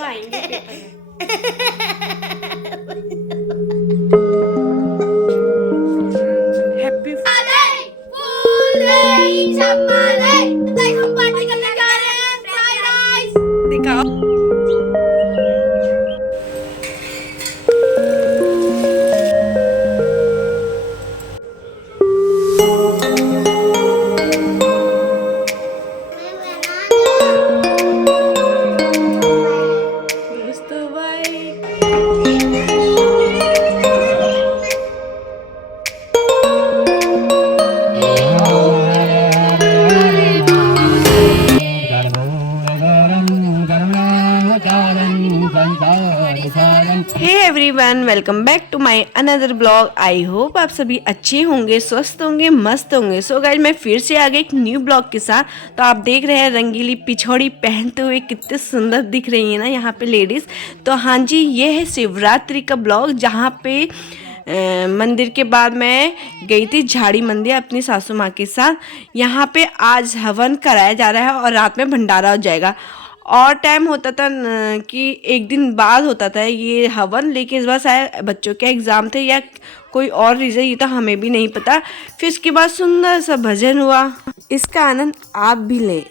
दोनों आएंगे पेपर में। हैप्पी दिखाओ। Hey everyone, welcome back to my another blog. I hope आप सभी अच्छे होंगे, स्वस्थ होंगे, मस्त होंगे। सो गाइस, मैं फिर से आ गई एक न्यू ब्लॉग के साथ। तो आप देख रहे हैं रंगीली पिछौड़ी पहनते हुए कितने सुंदर दिख रही है ना यहाँ पे लेडीज़। तो हाँ जी, ये है शिवरात्रि का ब्लॉग, जहाँ पे मंदिर के बाद मैं गई थी झाड़ी मंदिर अपनी सासू माँ के साथ। यहाँ पे आज हवन कराया जा रहा है और रात में भंडारा हो जाएगा। और टाइम होता था कि एक दिन बाद होता था ये हवन, लेकिन इस बार शायद बच्चों के एग्ज़ाम थे या कोई और रीज़न, ये तो हमें भी नहीं पता। फिर इसके बाद सुंदर सा भजन हुआ, इसका आनंद आप भी लें।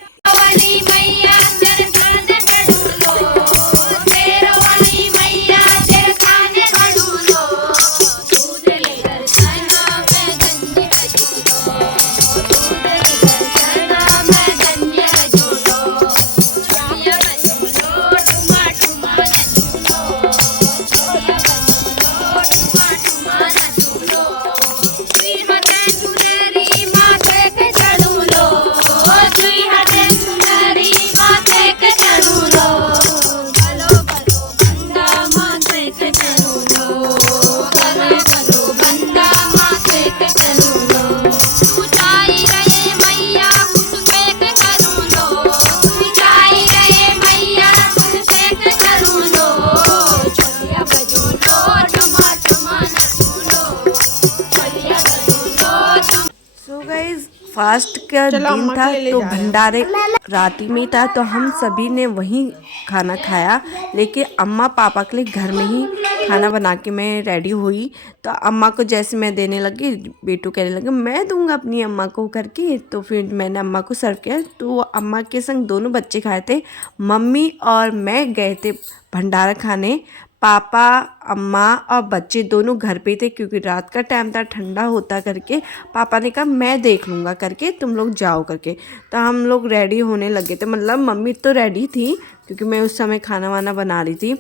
फास्ट का दिन था तो भंडारे रात में था, तो हम सभी ने वहीं खाना खाया। लेकिन अम्मा पापा के लिए घर में ही खाना बना के मैं रेडी हुई। तो अम्मा को जैसे मैं देने लगी, बेटू कहने लगे मैं दूंगा अपनी अम्मा को करके। तो फिर मैंने अम्मा को सर्व किया। तो अम्मा के संग दोनों बच्चे खाए थे। मम्मी और मैं गए थे भंडारा खाने। पापा, अम्मा और बच्चे दोनों घर पे थे, क्योंकि रात का टाइम था, ठंडा होता करके। पापा ने कहा मैं देख लूँगा करके, तुम लोग जाओ करके। तो हम लोग रेडी होने लगे थे, मतलब मम्मी तो रेडी थी क्योंकि मैं उस समय खाना वाना बना रही थी।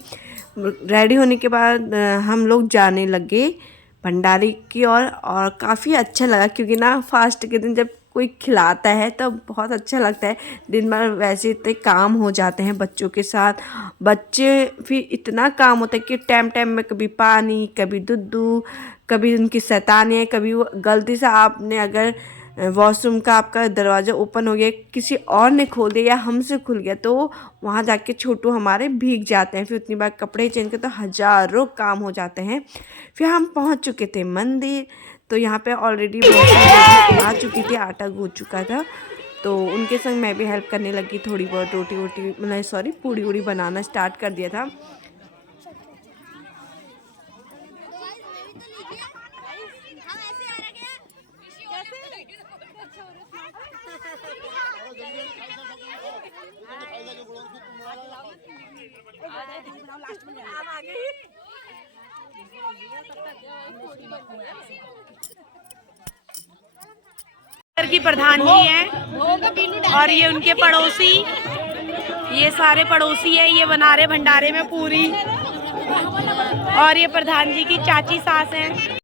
रेडी होने के बाद हम लोग जाने लगे भंडारे की ओर। और काफ़ी अच्छा लगा, क्योंकि ना फास्ट के दिन जब कोई खिलाता है तो बहुत अच्छा लगता है। दिन भर वैसे इतने काम हो जाते हैं बच्चों के साथ, बच्चे फिर इतना काम होता है कि टाइम टाइम में कभी पानी, कभी दूध, कभी उनकी शैतानियाँ, कभी वो गलती से आपने अगर वॉशरूम का आपका दरवाज़ा ओपन हो गया, किसी और ने खोल दिया या हमसे खुल गया, तो वहाँ जाके छोटू हमारे भीग जाते हैं। फिर उतनी बार कपड़े चेंज करते तो हज़ारों काम हो जाते हैं। फिर हम पहुँच चुके थे मंदिर। तो यहाँ पे ऑलरेडी आ चुकी थी, आटा गूंथ चुका था। तो उनके संग मैं भी हेल्प करने लगी, थोड़ी बहुत रोटी वोटी मतलब सॉरी पूड़ी वूड़ी बनाना स्टार्ट कर दिया था। की प्रधान जी हैं और ये उनके पड़ोसी, ये सारे पड़ोसी हैं, ये बना रहे भंडारे में पूरी। और ये प्रधान जी की चाची सास हैं।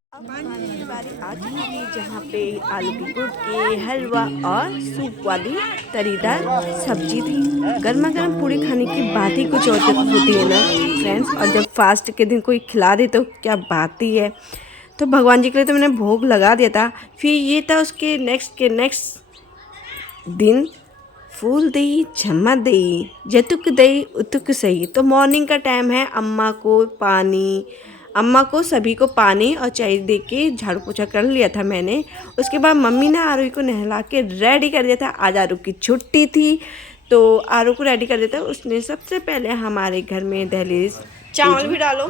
जहाँ पे आलू की गुड़ के हलवा और सूप वाली तरीदार सब्जी थी। गर्मा गर्म पूड़ी खाने की बात ही कुछ और होती है ना फ्रेंड्स। और जब फास्ट के दिन कोई खिला दे तो क्या बात ही है। तो भगवान जी के लिए तो मैंने भोग लगा दिया था। फिर ये था उसके नेक्स्ट दिन, फूल दई झम्मा दई जतुक दई उतुक सही। तो मॉर्निंग का टाइम है, अम्मा को सभी को पानी और चाय दे के झाड़ू पोछा कर लिया था मैंने। उसके बाद मम्मी ने आरोही को नहला के रेडी कर दिया था। आज आरोही की छुट्टी थी, तो आरू को रेडी कर देता है। उसने सबसे पहले हमारे घर में दहलीज चावल भी डालो।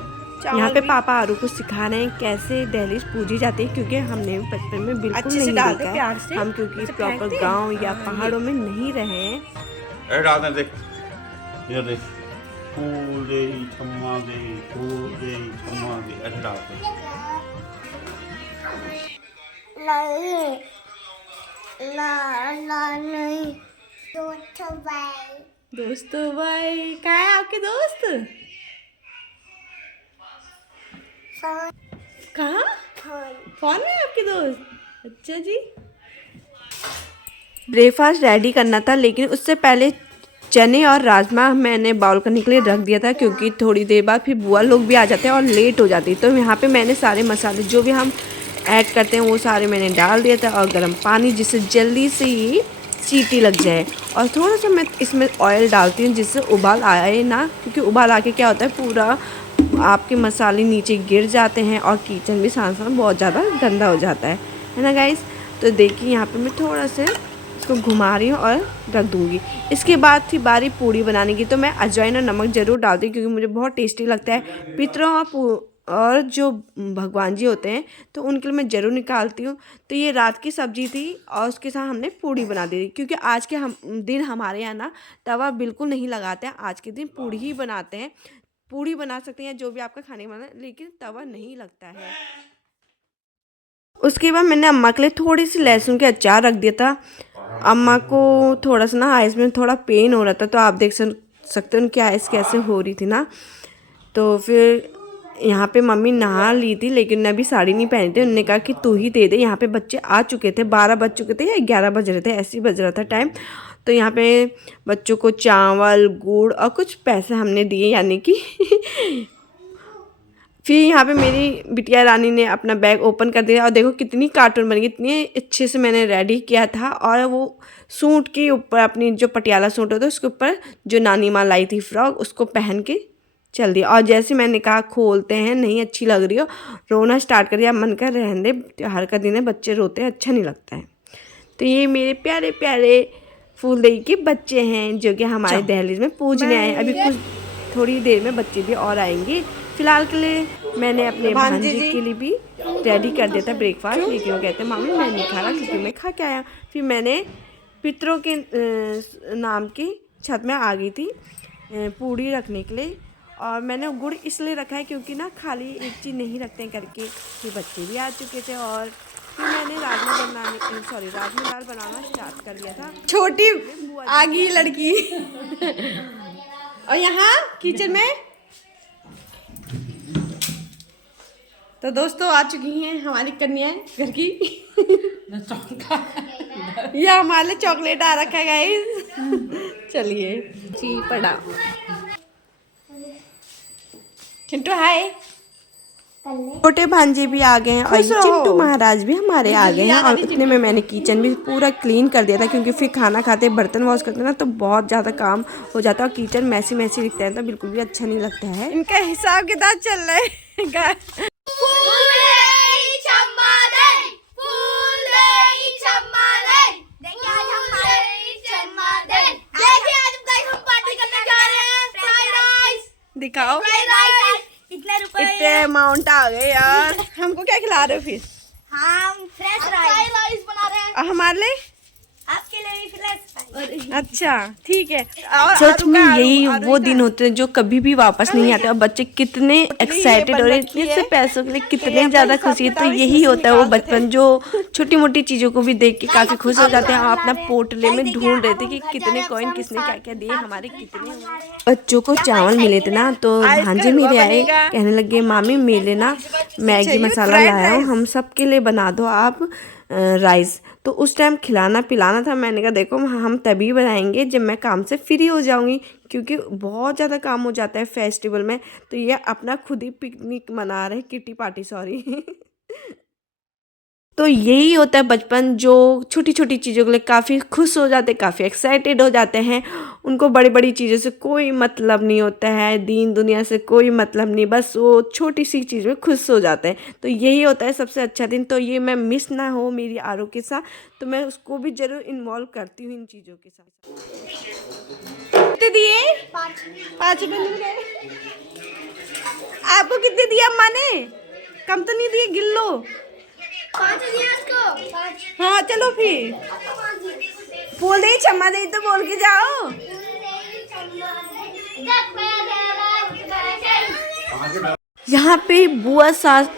यहाँ पे पापा आरू को सिखा रहे हैं कैसे दहलीज पूजी जाती है, क्योंकि हमने बचपन में बिल्कुल नहीं देखा है। हम क्योंकि प्रॉपर गांव या पहाड़ों में नहीं रहे हैं। देख इधर देख, फूल दे छम्मा दे, फूल दे छम्मा दे, ऐसे डालते हैं। नहीं दोस्तों भाई कहाँ है आपके दोस्त? कहाँ फोन में आपके दोस्त? अच्छा जी। ब्रेकफास्ट रेडी करना था, लेकिन उससे पहले चने और राजमा मैंने बाउल करने के लिए रख दिया था, क्योंकि थोड़ी देर बाद फिर बुआ लोग भी आ जाते हैं और लेट हो जाती है। तो यहाँ पे मैंने सारे मसाले जो भी हम ऐड करते हैं वो सारे मैंने डाल दिया था, और गर्म पानी जिससे जल्दी से ही सीटी लग जाए। और थोड़ा सा मैं इसमें ऑयल डालती हूँ जिससे उबाल आए ना, क्योंकि उबाल आके क्या होता है पूरा आपके मसाले नीचे गिर जाते हैं और किचन भी साथ साथ बहुत ज़्यादा गंदा हो जाता है ना गाइस। तो देखिए यहाँ पे मैं थोड़ा सा इसको घुमा रही हूँ और रख दूँगी। इसके बाद थी बारी पूड़ी बनाने की, तो मैं अजवाइन और नमक ज़रूर डालती हूँ क्योंकि मुझे बहुत टेस्टी लगता है। पितरों और जो भगवान जी होते हैं तो उनके लिए मैं ज़रूर निकालती हूँ। तो ये रात की सब्ज़ी थी और उसके साथ हमने पूड़ी बना दी थी, क्योंकि आज के दिन हमारे यहाँ ना तवा बिल्कुल नहीं लगाते हैं। आज के दिन पूड़ी ही बनाते हैं। पूड़ी बना सकते हैं जो भी आपका खाने का मन है, लेकिन तवा नहीं लगता है। उसके बाद मैंने अम्मा के लिए थोड़ी सी लहसुन के अचार रख दिया था। अम्मा को थोड़ा सा ना आइस में थोड़ा पेन हो रहा था, तो आप देख सकते हो उनकी आइस कैसे हो रही थी ना। तो फिर यहाँ पे मम्मी नहा ली थी, लेकिन मैं अभी साड़ी नहीं पहनी थी। उन्होंने कहा कि तू ही दे दे। यहाँ पे बच्चे आ चुके थे, 12 बज चुके थे या 11 बज रहे थे, ऐसे ही बज रहा था टाइम। तो यहाँ पे बच्चों को चावल गुड़ और कुछ पैसे हमने दिए, यानी कि फिर यहाँ पे मेरी बिटिया रानी ने अपना बैग ओपन कर दिया और देखो कितनी कार्टून बन गई। इतनी अच्छे से मैंने रेडी किया था, और वो सूट के ऊपर अपनी जो पटियाला सूट होता है उसके ऊपर जो नानी माँ लाई थी फ्रॉक, उसको पहन के चल दिया। और जैसे मैंने कहा खोलते हैं, नहीं अच्छी लग रही हो, रोना स्टार्ट कर दिया। मन कर रहने दे, त्योहार का दिन है, बच्चे रोते हैं, अच्छा नहीं लगता है। तो ये मेरे प्यारे प्यारे फूलदेई के बच्चे हैं जो कि हमारे दहलीज में पूजने आए हैं। अभी कुछ थोड़ी देर में बच्चे भी और आएंगे। फिलहाल के लिए मैंने अपने भांजी के लिए भी रेडी कर दिया था ब्रेकफास्ट, लेकिन वो कहते हैं मामी मैं नहीं खा रहा क्योंकि मैं खा के आया। फिर मैंने पितरों के नाम की छत में आ गई थी पूड़ी रखने के लिए, और मैंने गुड़ इसलिए रखा है क्योंकि ना खाली एक चीज़ नहीं रखते हैं करके। फिर बच्चे भी आ चुके थे और फिर मैंने राजमा दाल बनाना स्टार्ट कर दिया था। छोटी आ गई लड़की और यहाँ किचन में तो दोस्तों आ चुकी हैं हमारी कन्याएं घर की। ये हमारे लिए चॉकलेट आ रखा है गाइस। चलिए जी पड़ा चिंटू हाय। छोटे भांजे भी आ गए हैं और चिंटू महाराज भी हमारे आ गए हैं। और इतने में मैंने किचन भी पूरा क्लीन कर दिया था, क्योंकि फिर खाना खाते बर्तन वॉश करते ना तो बहुत ज़्यादा काम हो जाता है और किचन मैसी मैसी दिखता है, तो बिल्कुल भी अच्छा नहीं लगता है। इनका हिसाब किताब चल रहा है। दिखाओ इतने अमाउंट आ गए यार। हमको क्या खिला रहे हो फिर? हम फ्रेश राइस बना रहे हैं हमारे लिए, आपके लिए भी फ्रेश। अच्छा ठीक है। सच में यही वो दिन होते हैं जो कभी भी वापस नहीं आते, और बच्चे कितने एक्साइटेड हो रहे हैं, इतने से पैसों के लिए कितने ज़्यादा खुशी है। तो यही होता है वो बचपन जो छोटी मोटी चीज़ों को भी देख के काफ़ी खुश हो जाते हैं। और अपना पोटले में ढूंढ रहे थे कि कितने कॉइन किसने क्या क्या दिए, हमारे कितने। बच्चों को चावल मिले थे ना, तो भांजे मेरे आए कहने लगे मामी मेरे ना मैगी मसाला लाया हूँ, हम सब के लिए बना दो आप राइस। तो उस टाइम खिलाना पिलाना था। मैंने कहा देखो हम तभी बनाएंगे जब मैं काम से फ्री हो जाऊंगी, क्योंकि बहुत ज़्यादा काम हो जाता है फेस्टिवल में। तो ये अपना खुद ही पिकनिक मना रहे, किटी पार्टी सॉरी। तो यही होता है बचपन, जो छोटी छोटी चीज़ों के लिए काफ़ी खुश हो जाते हैं, काफ़ी एक्साइटेड हो जाते हैं। उनको बड़ी बड़ी चीज़ों से कोई मतलब नहीं होता है, दीन दुनिया से कोई मतलब नहीं, बस वो छोटी सी चीज़ में खुश हो जाते हैं। तो यही होता है सबसे अच्छा दिन। तो ये मैं मिस ना हो मेरी आरो के साथ, तो मैं उसको भी ज़रूर इन्वॉल्व करती हूँ इन चीज़ों के साथ। कितने दिए? 5 रुपए मिल गए। आपको कितने दिए अम्मा ने? कम तो नहीं दिए, गिन लो। 5 दिया इसको। हाँ चलो फिर बोल दे, क्षमा दे तो बोल के जाओ। यहाँ पे बुआ सास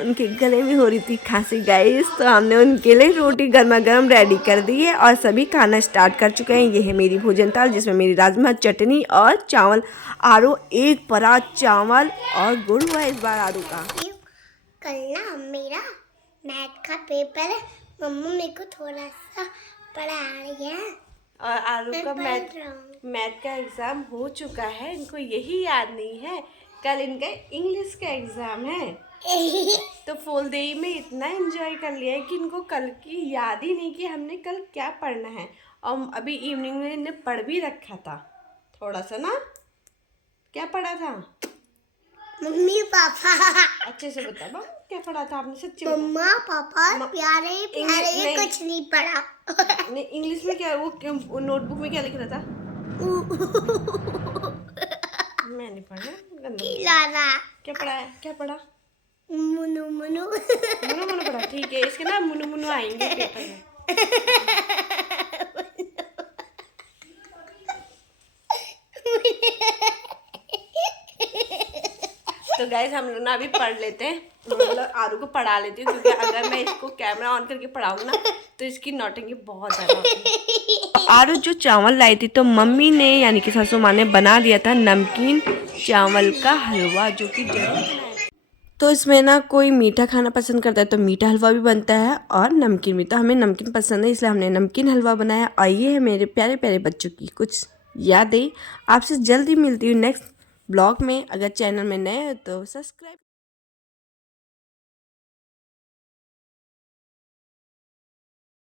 उनके गले में हो रही थी खांसी गाइस, तो हमने उनके लिए रोटी गर्मा गर्म रेडी कर दी है और सभी खाना स्टार्ट कर चुके हैं। ये है मेरी भोजन थाल, जिसमें मेरी राजमा चटनी और चावल। आरो एक परात चावल और गुड़ हुआ इस बार आरू का। कल ना मेरा मैथ का पेपर है, मम्मा मेरे को थोड़ा सा पढ़ा रही है और आरू का मैं पढ़ रहा हूँ। मैथ का एग्ज़ाम हो चुका है, इनको यही याद नहीं है कल इनका इंग्लिश का एग्ज़ाम है। तो फुल डे में इतना एंजॉय कर लिया है कि इनको कल की याद ही नहीं कि हमने कल क्या पढ़ना है। और अभी इवनिंग में इन्हें पढ़ भी रखा था थोड़ा सा ना। क्या पढ़ा था? Mummy papa. अच्छे से बता बा, क्या पढ़ा था आपने? सच्ची बता। मम्मा पापा प्यारे प्यारे नहीं। कुछ नहीं पढ़ा। नहीं, इंग्लिश में क्या वो नोटबुक में क्या लिख रहा था? मैं नहीं पढ़ा, गंदा। लाला क्या पढ़ा है? क्या पढ़ा? मुनु मुनु। मुनु मुनु पढ़ा, ठीक है। इसके ना मुनु मुनु आएंगे पेपर में। तो गाइस हम लोग ना अभी पढ़ लेते हैं, मतलब आरू को पढ़ा लेती हूँ, क्योंकि अगर मैं इसको कैमरा ऑन करके पढ़ाऊंगी ना तो इसकी नौटंकी बहुत ज़्यादा होती है। आरू जो चावल लाई थी तो मम्मी ने यानी कि सासू माँ ने बना दिया था नमकीन चावल का हलवा, जो कि जरूर बनाया। तो इसमें ना कोई मीठा खाना पसंद करता है तो मीठा हलवा भी बनता है और नमकीन भी। तो हमें नमकीन पसंद है, इसलिए हमने नमकीन हलवा बनाया। और ये है मेरे प्यारे प्यारे बच्चों की कुछ यादें। आपसे जल्दी मिलती हूँ नेक्स्ट ब्लॉग में। अगर चैनल में नए हो तो सब्सक्राइब।